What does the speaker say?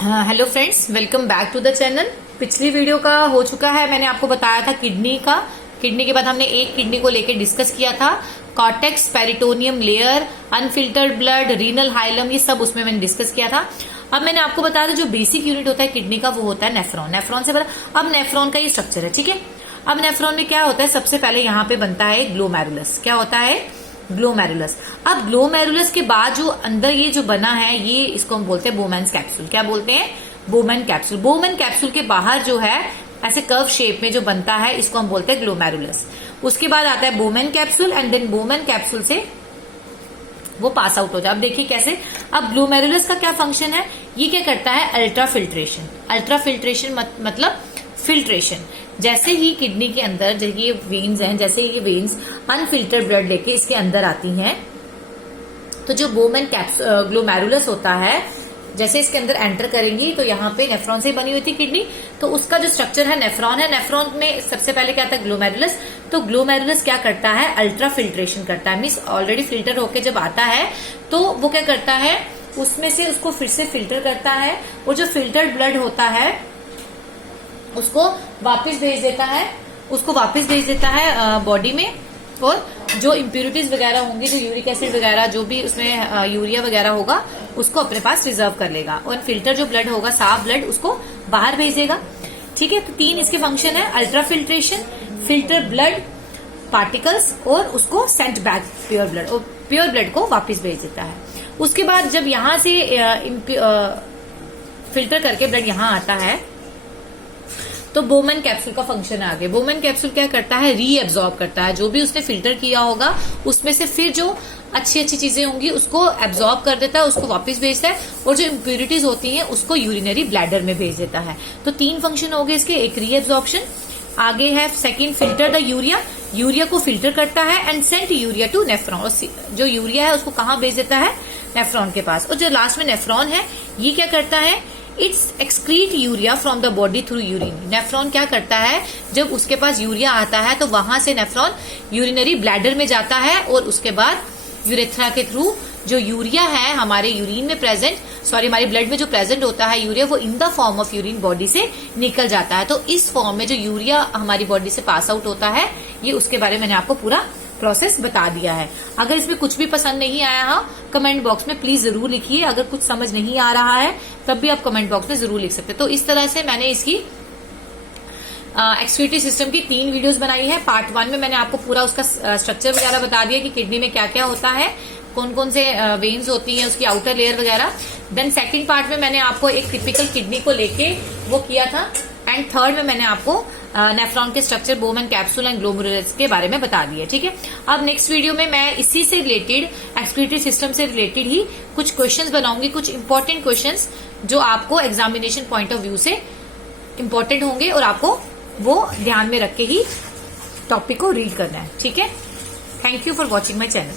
हाँ, hello friends, welcome back to the channel. पिछली video का हो चुका है, मैंने आपको बताया था किडनी का। किडनी के बाद हमने एक किडनी को लेकर डिस्कस किया था। Cortex, peritoneum layer, unfiltered blood, renal hilum, ये सब उसमें मैंने डिस्कस किया था। अब मैंने आपको बताया था जो बेसिक यूनिट होता है किडनी का वो होता है नेफ्रॉन। नेफ्रॉन से बता, अब नेफ्रॉन का ये स्ट्रक्चर है, ठीक है। अब नेफ्रॉन में क्या होता है, सबसे पहले यहाँ पे बनता है ग्लोमेरुलस। क्या होता है? ग्लोमेरुलस। अब ग्लोमेरुलस के बाद जो अंदर ये जो बना है, ये इसको हम बोलते हैं बोमेन्स कैप्सूल। क्या बोलते हैं? Bowman capsule. बोमेन कैप्सूल के बाहर जो है ऐसे कर्व शेप में जो बनता है, इसको हम बोलते हैं ग्लोमेरुलस। उसके बाद आता है Bowman capsule and then Bowman capsule से वो पास आउट हो जाए। अब देखिए कैसे। अब ग्लोमेरुलस का क्या फंक्शन है, ये क्या करता है? Ultra filtration. अल्ट्रा फिल्ट्रेशन मतलब फिल्ट्रेशन। जैसे ही किडनी के अंदर जो ये वेन्स हैं, जैसे ये वेन्स अनफिल्टर्ड ब्लड लेके इसके अंदर आती हैं, तो जो बोमेन ग्लोमेरुलस होता है, जैसे इसके अंदर एंटर करेंगी तो यहाँ पे नेफ्रॉन से बनी हुई थी किडनी, तो उसका जो स्ट्रक्चर है नेफ्रॉन है। नेफ्रॉन में सबसे पहले क्या आता है? ग्लोमेरुलस। तो ग्लोमेरुलस क्या करता है? अल्ट्रा फिल्ट्रेशन करता है। मीन्स ऑलरेडी फिल्टर होके जब आता है तो वो क्या करता है, उसमें से उसको फिर से फिल्टर करता है, और जो फिल्टर्ड ब्लड होता है उसको वापस भेज देता है बॉडी में। और जो इम्प्यूरिटीज वगैरह होंगी, जो यूरिक एसिड वगैरह, जो भी उसमें यूरिया वगैरह होगा, उसको अपने पास रिजर्व कर लेगा। और फिल्टर जो ब्लड होगा, साफ ब्लड, उसको बाहर भेजेगा। ठीक है। तो तीन इसके फंक्शन है, ultra filtration, filter blood particles, और उसको सेंट बैक प्योर ब्लड, और प्योर ब्लड को वापस भेज देता है। उसके बाद जब यहां से फिल्टर करके ब्लड यहां आता है तो बोमेन कैप्सूल का फंक्शन है आगे। बोमेन कैप्सूल क्या करता है? रीएब्जॉर्ब करता है। जो भी उसने फिल्टर किया होगा उसमें से फिर जो अच्छी अच्छी चीजें होंगी उसको एब्जॉर्ब कर देता है, उसको वापस भेजता है, और जो इम्प्यूरिटीज होती हैं उसको यूरिनरी ब्लैडर में भेज देता है। तो तीन फंक्शन हो गए इसके। एक रीएब्जॉर्प्शन, आगे है second filter the urea, urea को फिल्टर करता है, and sent urea to nephron. जो यूरिया है उसको कहाँ भेज देता है? नेफ्रॉन के पास। और जो लास्ट में नेफ्रॉन है, ये क्या करता है? It's excrete urea from the body through urine. Nephron क्या करता है, जब उसके पास यूरिया आता है तो वहां से नेफ्रॉन यूरिनरी ब्लैडर में जाता है, और उसके बाद यूरेथ्रा के थ्रू जो यूरिया है हमारे यूरिन में प्रेजेंट, हमारे ब्लड में जो प्रेजेंट होता है यूरिया, वो in the form of urine body से निकल जाता है। तो इस फॉर्म में जो यूरिया हमारी बॉडी से पास आउट होता है, ये उसके बारे में मैंने आपको पूरा प्रोसेस बता दिया है। अगर इसमें कुछ भी पसंद नहीं आया हो, कमेंट बॉक्स में प्लीज जरूर लिखिए। अगर कुछ समझ नहीं आ रहा है तब भी आप कमेंट बॉक्स में जरूर लिख सकते हैं। तो इस तरह से मैंने इसकी एक्सक्रीटरी सिस्टम की 3 वीडियोस बनाई है। पार्ट 1 में मैंने आपको पूरा उसका स्ट्रक्चर वगैरह बता दिया कि किडनी में क्या क्या होता है, कौन कौन से वेन्स होती हैं, उसकी आउटर लेयर वगैरह। देन सेकंड पार्ट में मैंने आपको एक टिपिकल किडनी को लेके वो किया था, एंड थर्ड में मैंने आपको नेफ्रॉन के स्ट्रक्चर, बोमेन कैप्सूल एंड ग्लोमेरुलस के बारे में बता दिया। ठीक है। अब नेक्स्ट वीडियो में मैं इसी से रिलेटेड, एक्सक्रीटरी सिस्टम से रिलेटेड ही कुछ क्वेश्चंस बनाऊंगी, कुछ इंपॉर्टेंट क्वेश्चंस जो आपको एग्जामिनेशन पॉइंट ऑफ व्यू से इंपॉर्टेंट होंगे, और आपको वो ध्यान में रख के ही टॉपिक को रीड करना है। ठीक है। Thank you for watching my channel.